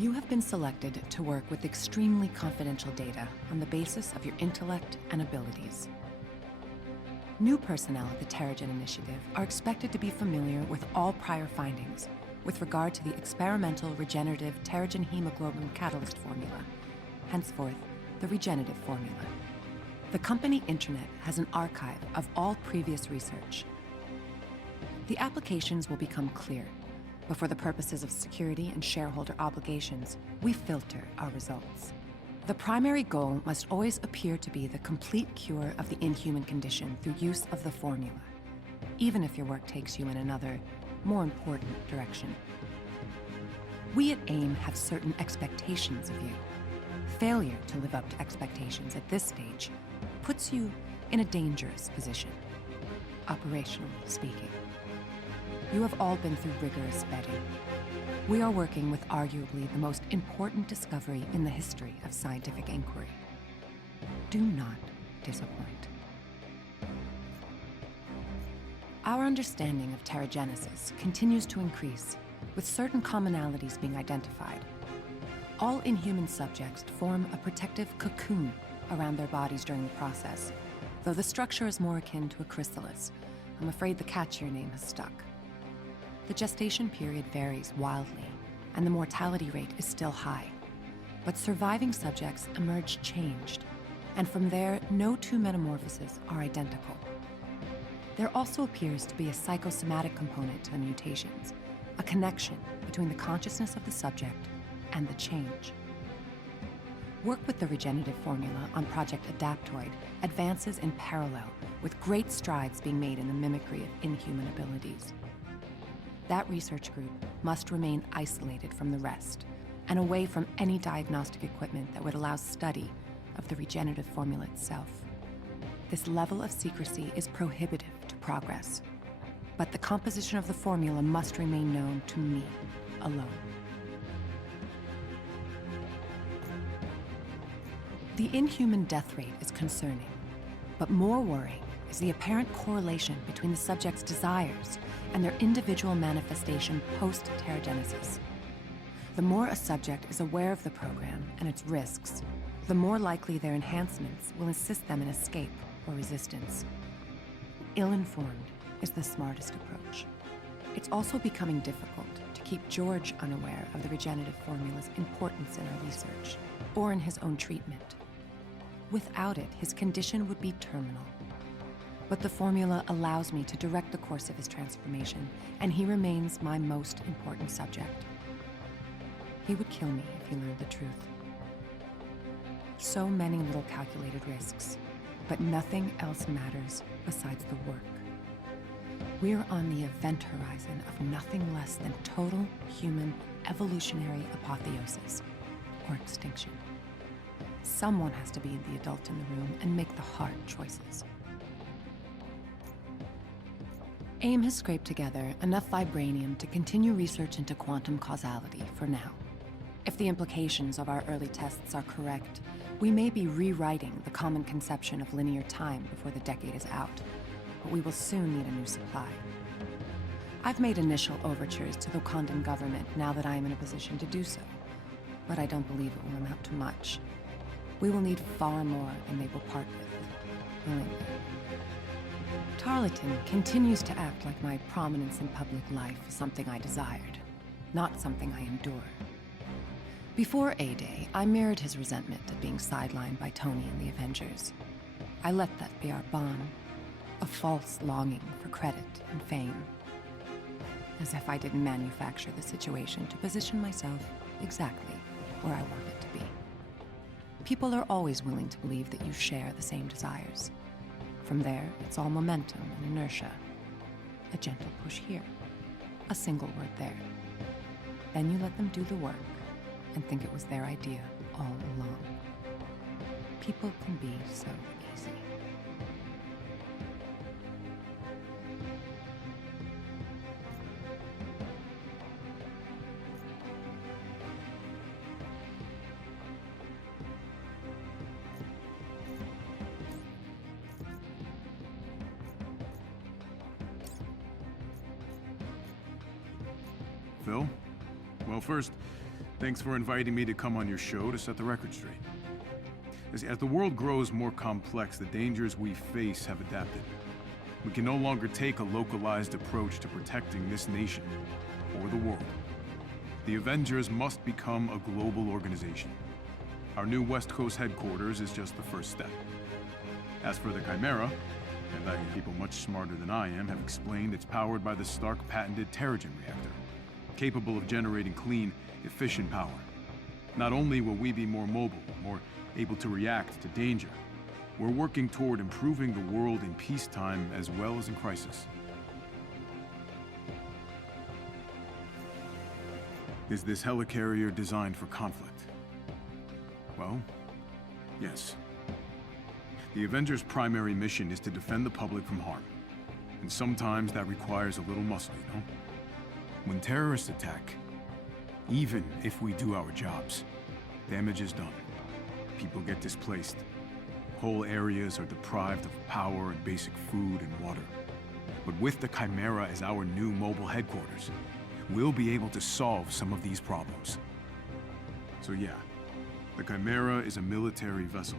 You have been selected to work with extremely confidential data on the basis of your intellect and abilities. New personnel at the Terrigen Initiative are expected to be familiar with all prior findings with regard to the experimental regenerative Terrigen hemoglobin catalyst formula, henceforth the regenerative formula. The company intranet has an archive of all previous research. The applications will become clear, but for the purposes of security and shareholder obligations, we filter our results. The primary goal must always appear to be the complete cure of the inhuman condition through use of the formula, even if your work takes you in another, more important direction. We at AIM have certain expectations of you. Failure to live up to expectations at this stage puts you in a dangerous position, operationally speaking. You have all been through rigorous vetting. We are working with arguably the most important discovery in the history of scientific inquiry. Do not disappoint. Our understanding of Terrigenesis continues to increase, with certain commonalities being identified. All inhuman subjects form a protective cocoon around their bodies during the process, though the structure is more akin to a chrysalis. I'm afraid the catchier name has stuck. The gestation period varies wildly, and the mortality rate is still high. But surviving subjects emerge changed, and from there, no two metamorphoses are identical. There also appears to be a psychosomatic component to the mutations, a connection between the consciousness of the subject and the change. Work with the regenerative formula on Project Adaptoid advances in parallel, with great strides being made in the mimicry of inhuman abilities. That research group must remain isolated from the rest and away from any diagnostic equipment that would allow study of the regenerative formula itself. This level of secrecy is prohibitive to progress, but the composition of the formula must remain known to me alone. The inhuman death rate is concerning, but more worrying is the apparent correlation between the subject's desires and their individual manifestation post-Terrigenesis. The more a subject is aware of the program and its risks, the more likely their enhancements will assist them in escape or resistance. Ill-informed is the smartest approach. It's also becoming difficult to keep George unaware of the regenerative formula's importance in our research or in his own treatment. Without it, his condition would be terminal. But the formula allows me to direct the course of his transformation, and he remains my most important subject. He would kill me if he learned the truth. So many little calculated risks, but nothing else matters besides the work. We're on the event horizon of nothing less than total human evolutionary apotheosis, or extinction. Someone has to be the adult in the room and make the hard choices. AIM has scraped together enough vibranium to continue research into quantum causality for now. If the implications of our early tests are correct, we may be rewriting the common conception of linear time before the decade is out, but we will soon need a new supply. I've made initial overtures to the Wakandan government now that I am in a position to do so, but I don't believe it will amount to much. We will need far more than they will part with willingly. Tarleton continues to act like my prominence in public life is something I desired, not something I endure. Before A-Day, I mirrored his resentment at being sidelined by Tony and the Avengers. I let that be our bond, a false longing for credit and fame. As if I didn't manufacture the situation to position myself exactly where I want it to be. People are always willing to believe that you share the same desires. From there, it's all momentum and inertia. A gentle push here, a single word there. Then you let them do the work and think it was their idea all along. People can be so easy. Phil? Well, first, Thanks for inviting me to come on your show to set the record straight. As the world grows more complex, the dangers we face have adapted. We can no longer take a localized approach to protecting this nation or the world. The Avengers must become a global organization. Our new West Coast headquarters is just the first step. As for the Chimera, and people much smarter than I am have explained it's powered by the Stark patented Terrigen reactor, capable of generating clean, efficient power. Not only will we be more mobile, more able to react to danger, we're working toward improving the world in peacetime as well as in crisis. Is this helicarrier designed for conflict? Well, yes. The Avengers' primary mission is to defend the public from harm. And sometimes that requires a little muscle, you know? When terrorists attack, even if we do our jobs, damage is done. People get displaced. Whole areas are deprived of power and basic food and water. But with the Chimera as our new mobile headquarters, we'll be able to solve some of these problems. So yeah, the Chimera is a military vessel,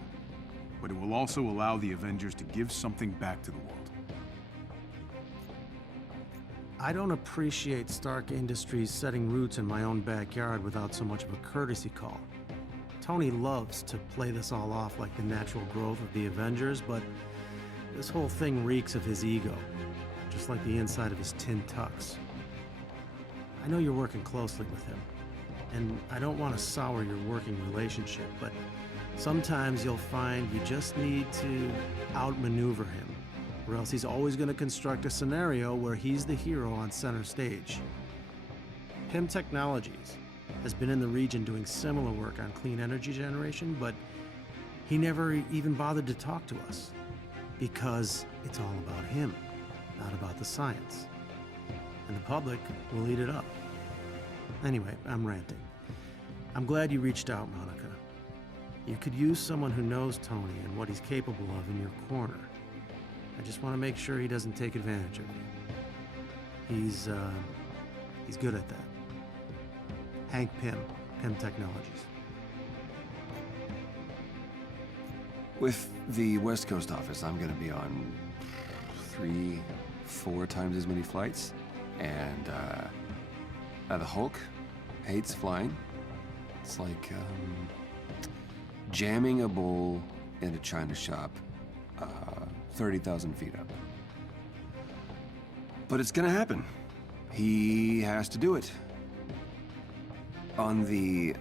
but it will also allow the Avengers to give something back to the world. I don't appreciate Stark Industries setting roots in my own backyard without so much of a courtesy call. Tony loves to play this all off like the natural growth of the Avengers, but this whole thing reeks of his ego, just like the inside of his tin tux. I know you're working closely with him, and I don't want to sour your working relationship, but sometimes you'll find you just need to outmaneuver him, or else he's always going to construct a scenario where he's the hero on center stage. PIM Technologies has been in the region doing similar work on clean energy generation, but he never even bothered to talk to us, because it's all about him, not about the science. And the public will eat it up. Anyway, I'm ranting. I'm glad you reached out, Monica. You could use someone who knows Tony and what he's capable of in your corner. I just want to make sure he doesn't take advantage of you. He's good at that. Hank Pym, Pym Technologies. With the West Coast office, I'm gonna be on 3-4 times as many flights. And, the Hulk hates flying. It's like, jamming a bull in a china shop, 30,000 feet up. But it's gonna happen. He has to do it. On the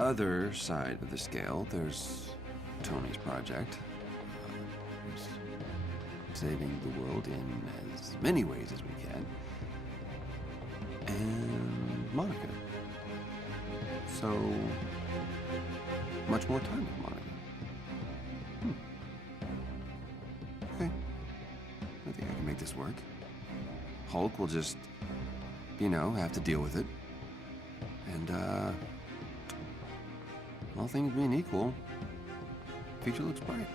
other side of the scale, there's Tony's project. Saving the world in as many ways as we can. And Monica. So much more time with Monica. Okay. I think I can make this work. Hulk will just, have to deal with it. And, all things being equal, future looks bright.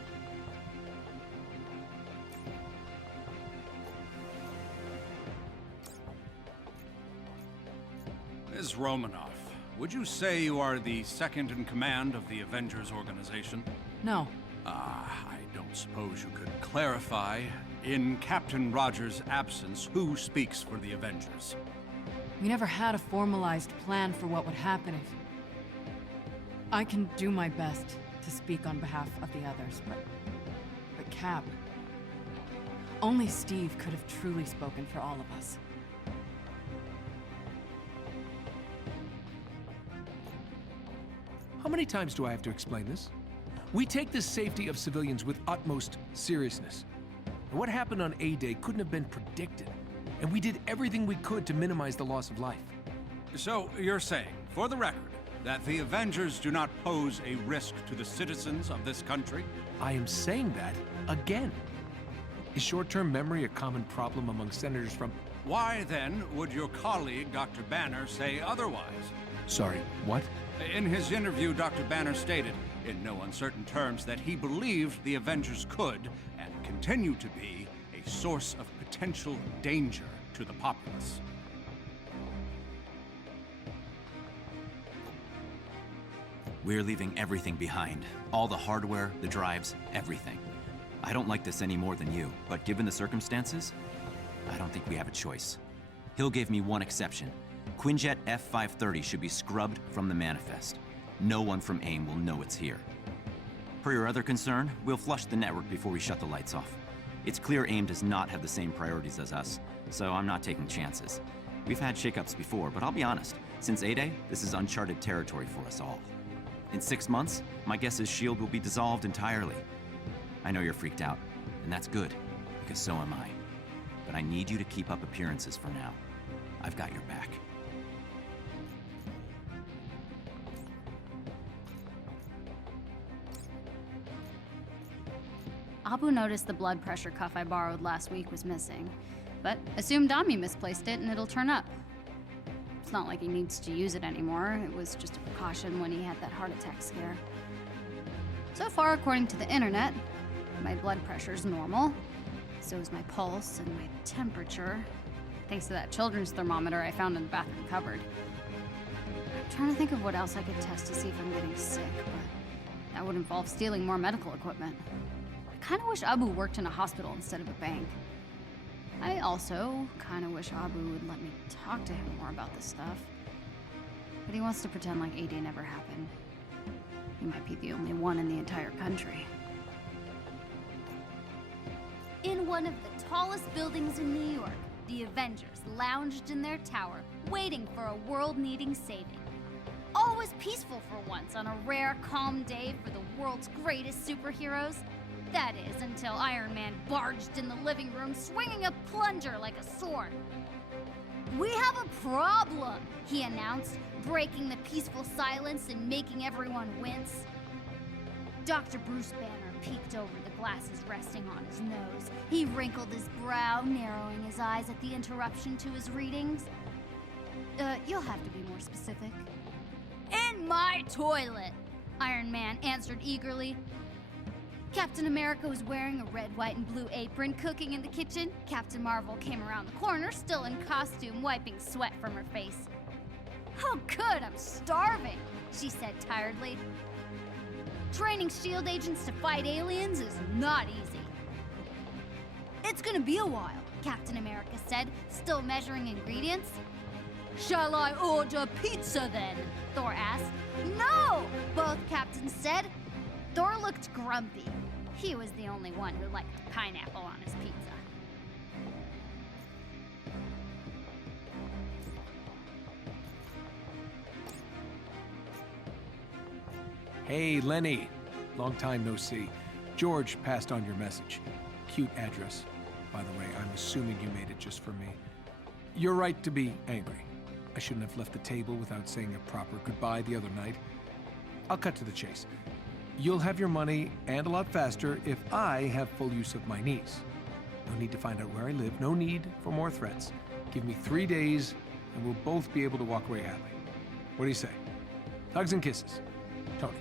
Ms. Romanoff, would you say you are the second in command of the Avengers organization? No. I don't suppose you could clarify, in Captain Rogers' absence, who speaks for the Avengers? We never had a formalized plan for what would happen if... I can do my best to speak on behalf of the others, but Cap... Only Steve could have truly spoken for all of us. How many times do I have to explain this? We take the safety of civilians with utmost seriousness. And what happened on A-Day couldn't have been predicted, and we did everything we could to minimize the loss of life. So, you're saying, for the record, that the Avengers do not pose a risk to the citizens of this country? I am saying that again. Is short-term memory a common problem among senators from... Why, then, would your colleague, Dr. Banner, say otherwise? Sorry, what? In his interview, Dr. Banner stated, in no uncertain terms, that he believed the Avengers could, and continue to be, a source of potential danger to the populace. We're leaving everything behind. All the hardware, the drives, everything. I don't like this any more than you, but given the circumstances, I don't think we have a choice. Hill gave me one exception. Quinjet F-530 should be scrubbed from the manifest. No one from AIM will know it's here. Per your other concern, we'll flush the network before we shut the lights off. It's clear AIM does not have the same priorities as us, so I'm not taking chances. We've had shakeups before, but I'll be honest, since A-Day, this is uncharted territory for us all. In 6 months, my guess is S.H.I.E.L.D. will be dissolved entirely. I know you're freaked out, and that's good, because so am I. But I need you to keep up appearances for now. I've got your back. Abu noticed the blood pressure cuff I borrowed last week was missing, but assumed Ami misplaced it and it'll turn up. It's not like he needs to use it anymore. It was just a precaution when he had that heart attack scare. So far, according to the internet, my blood pressure's normal. So is my pulse and my temperature, thanks to that children's thermometer I found in the bathroom cupboard. I'm trying to think of what else I could test to see if I'm getting sick, but that would involve stealing more medical equipment. I kind of wish Abu worked in a hospital instead of a bank. I also kind of wish Abu would let me talk to him more about this stuff. But he wants to pretend like A-Day never happened. He might be the only one in the entire country. In one of the tallest buildings in New York, the Avengers lounged in their tower, waiting for a world needing saving. All was peaceful for once on a rare, calm day for the world's greatest superheroes. That is, until Iron Man barged in the living room, swinging a plunger like a sword. "We have a problem," he announced, breaking the peaceful silence and making everyone wince. Dr. Bruce Banner peeked over the glasses resting on his nose. He wrinkled his brow, narrowing his eyes at the interruption to his readings. You'll have to be more specific." "In my toilet," Iron Man answered eagerly. Captain America was wearing a red, white, and blue apron, cooking in the kitchen. Captain Marvel came around the corner, still in costume, wiping sweat from her face. "Oh good, I'm starving," she said tiredly. "Training S.H.I.E.L.D. agents to fight aliens is not easy." "It's gonna be a while," Captain America said, still measuring ingredients. "Shall I order pizza then?" Thor asked. "No!" both captains said. Thor looked grumpy. He was the only one who liked pineapple on his pizza. Hey, Lenny. Long time no see. George passed on your message. Cute address. By the way, I'm assuming you made it just for me. You're right to be angry. I shouldn't have left the table without saying a proper goodbye the other night. I'll cut to the chase. You'll have your money, and a lot faster, if I have full use of my knees. No need to find out where I live, no need for more threats. Give me 3 days, and we'll both be able to walk away happy. What do you say? Hugs and kisses. Tony.